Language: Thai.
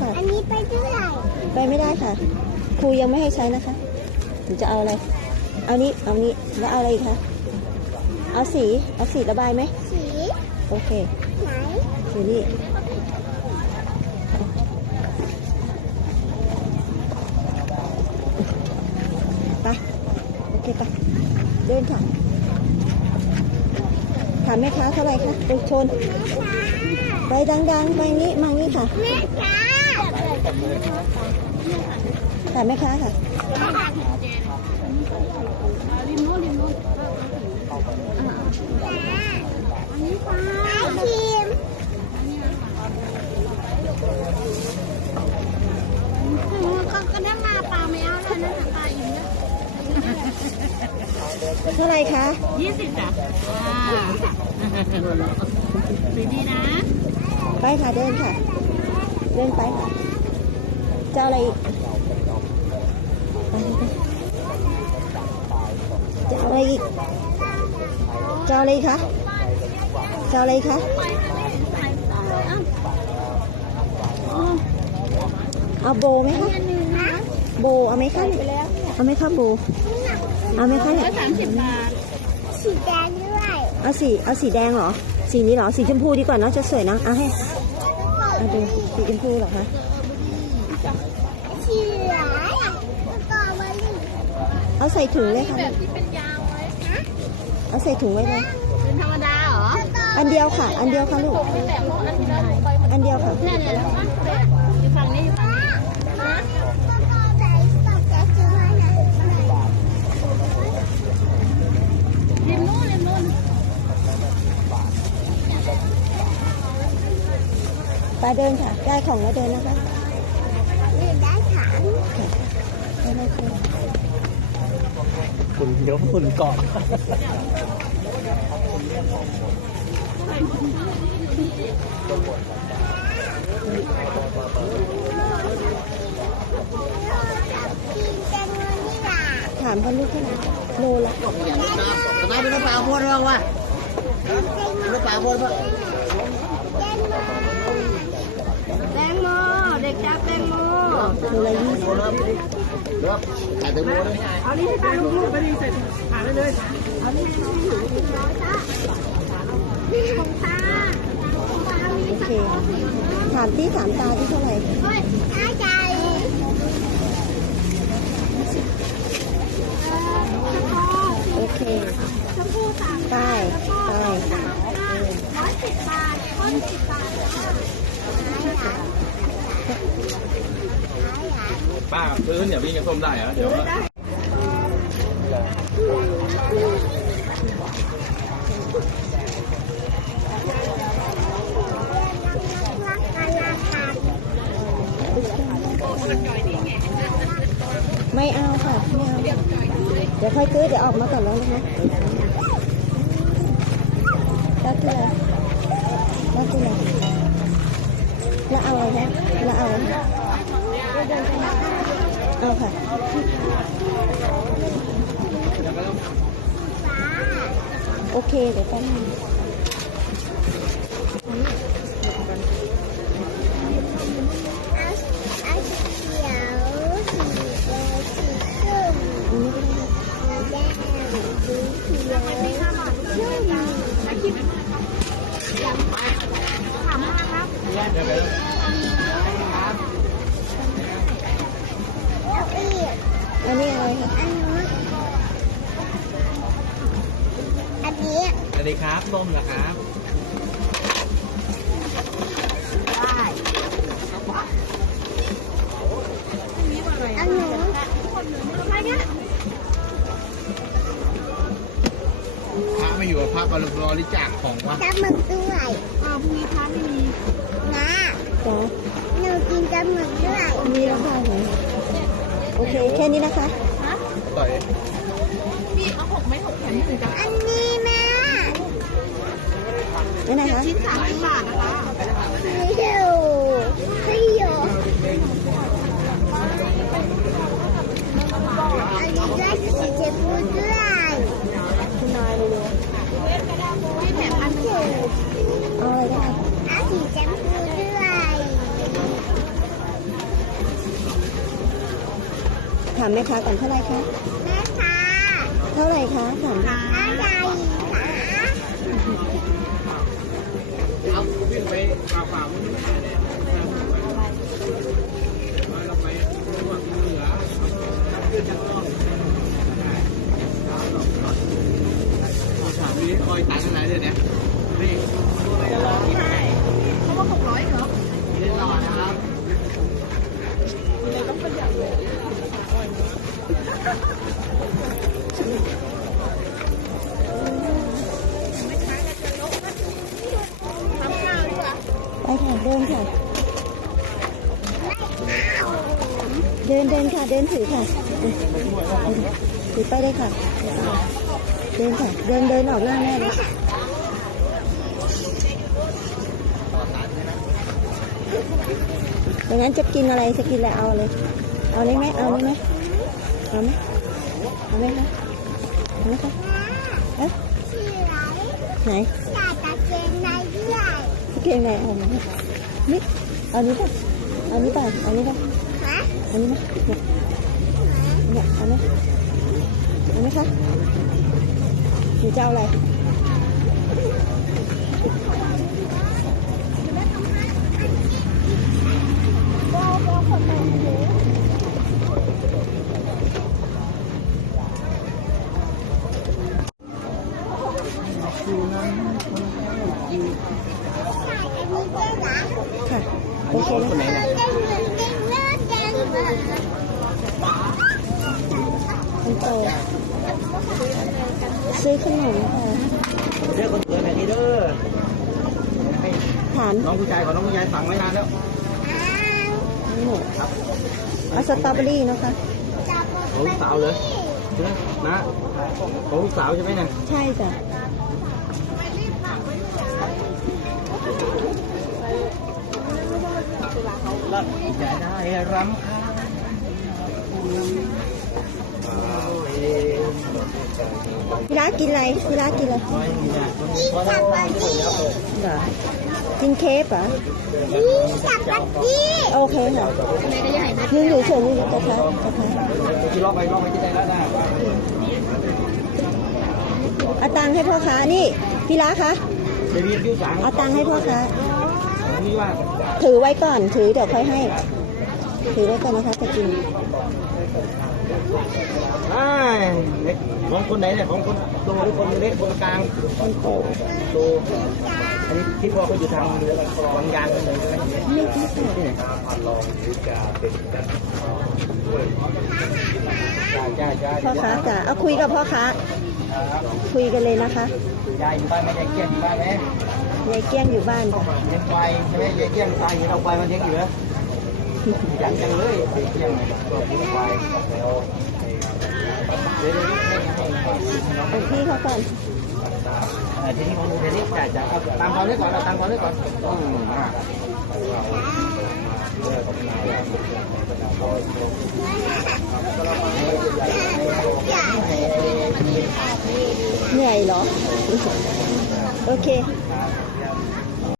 ค่ะ อันนี้ไปด้วยไปไม่ได้ค่ะ ครูยังไม่ให้ใช้นะคะหนูจะเอาอะไร เอานี้ เอานี้ แล้วเอาอะไรอีกคะ เอาสี เอาสีระบายไหม สี โอเค ไหน สีนี่ไปโอเคไปเดินค่ะถามแม่ค้าเท่าไหร่คะไปชน ไปดังๆ ไปนี้มางี้ค่ะ แม่จ้า ถามแม่ค้าค่ะอันนี้ปลาไอทีมก็ก็ได้มาปลาไม่เอาแล้วนะปลาอิ่มแล้วเท่าไรคะยี่สิบจ้ะว้าวสวยดีนะ ไปค่ะเดินค่ะ เดินไปค่ะ จะเอาอะไรอีกไปไปจะเอาอะไรอีกจะเอาอะไรอีกคะจะเอาอะไรอีกคะเอาโบไหมคะโบเอาไหมคะเอาไหมคะโบเอาไหมคะเนี่ยสามสิบบาทสีแดงด้วยเอาสีเอาสีแดงเหรอสีนี้เหรอสีชมพูดีกว่าเนอะจะสวยนะเอาให้เอาดูสีชมพูเหรอคะสี เหลืองสตรอเบอรี่เอาใส่ถุงเลยค่ะแบบที่เป็นยาวไว้เอาใส่ถุงไว้เลยเป็นธรรมดาเหรอ อันเดียวค่ะ อันเดียวค่ะลูกแต่พวกนั้นที่เราลงไปอันเดียวค่ะเนี่ยเนี่ยอยู่ฝั่งนี้อยู่ฝั่งนี้นะสตรอเบอรี่สตรอเบอรี่มานะริมนู้นริมนู้นไปเดินค่ะ ได้ของแล้วเดินนะคะ มีด้านขาง ได้เลยค่ะ คุณเดี๋ยวคุณเกาะกินแตงโมนี่ล่ะถามเขาลูกเท่าไหร่โลละน้าเป็นปลาพวนบ้างวะเป็นปลาพวนบ้างแตงโมเด็กจับแตงโม โลละยี่สิบเดี๋ยวขายแตงโมเลยเอานี่ให้ป้าลูกๆไปดีเสร็จหาได้เลยของตาของตามีโอเคถามที่ถามตาที่เท่าไหร่ตาใจโอเค ชมพูสาม ได้ได้ ร้อยสิบบาทต้นสิบบาท ป้าพื้นอย่าวิ่งกันส้มได้เหรอเดี๋ยวไม่เอาค่ะไม่เอาเดี๋ยวค่อยซื้อเดี๋ยวออกมาก่อนแล้วนะคะแล้วคืออะไรแล้วคืออะไรแล้วเอาอะไรคะแล้วเอาอะไร เอาค่ะโอเค เดี๋ยวแป๊บนึงเอาเอาสีเขียวสีแดงสีส้มอันนี้ก็ได้ ดีครับส้มเหรอครับอันนู้นพระไม่อยู่พระบริจาคของวะปลาหมึกด้วยอ้าวพรุ่งนี้พระไม่มีนะจ้าหนูกินปลาหมึกด้วยมีแล้วค่ะไหนโอเค แค่นี้นะคะต่อยมีเอาหกไหมหกแถมหนึ่งจ้ะอันนี้ นี่ไหนคะชิ้นสามสิบาทนะคะไม่เยวไม่ยวอันนี้ได้สีเจ็ด้วยคุณนายเลยที่แถมอันเจ็ออได้อันสีเจ็บปูด้วยถามแม่ค้าก่อนเท่าไรคะแม่ค้าเท่าไรคะถามแม่าใหญ่ค่ะ เราขึ้นไปเปล่าๆมันไม่ได้เลยเราไปรวมเหลือขึ้นชั้นอกถามนี้คอยตังอะไรเดี๋ยวนี้นี่จะรอกินไหนเขาว่าหกร้อยเหรอ ดินเดินค่ะ เดินถือค่ะถือไปเลยค่ะ เดินค่ะ เดินเดินออกหน้าแม่เลยดังนั้นจะกินอะไรจะกินอะไรเอาเลย เอานี้ไหมเอานี้ไหมเอาไหมเอาไหมคะเอาไหมคะเอ๊ะชื่ออะไรไหนจ่าตะเกียงในด้วยเกงไหนเอาไหมนี่เอานี้ป่ะเอานี้ป่ะเอานี้ป่ะ ฮะเอานี้ไหมเนี่ยเนี่ยเอา คนโตซื้อขนมค่ะเรียกคนสวยแบบนี้เด้อถามน้องผู้ชายของน้องผู้ชายสั่งไว้นานแล้วทั้งหมดเอาสตรอเบอรี่นะคะจับของลูกสาวเลยใช่ไหมนะของลูกสาวใช่ไหมเนี่ยใช่จ้ะรับจะได้รำคาญพี่รักกินอะไรพี่รักกินอะไรโอ้ยเนี่ยนี่สับปะรดเหรอกินเค้กเหรอนี่สับปะรดโอเคค่ะยืนอยู่เฉยๆนี่นะคะนะคะที่ล็อกไปล็อกไปที่ไหนแล้วนะเอาตังค์ให้พ่อค้านี่พี่รักคะเดี๋ยวพี่ยิ้วสังเอาตังค์ให้พ่อค้านี่ว่าถือไว้ก่อนถือเดี๋ยวค่อยให้ ถือไว้ก่อนนะคะจะกิน ไอ้เล็กของคนไหนเนี่ยของคนโตหรือคนเล็กคนกลางคนโตโตอันนี้ที่พ่อเขาอยู่ทางวังยางกันเลยไม่ไม่ใช่จ้าจ้าพ่อค้าจ้ะเอาคุยกับพ่อค้าคุยกันเลยนะคะยายอยู่บ้านไหมยายเกี้ยงอยู่บ้านไหมยายเกี้ยงอยู่บ้านค่ะเลี้ยงควายใช่ไหมยายเกี้ยงตายเห็นเอาควายมาเลี้ยงอยู่เหรอ ยังจังเลยยายเกี้ยงก็เลี้ยงควายเดี๋ยวๆเอาพี่เขาก่อนทีนี้ของดูทีนี้จ่จ่ายเอาตามเขาเลยก่อนเอาตามเขาเลยก่อนอืมอ่าเหนื่อยเหรอ โอเค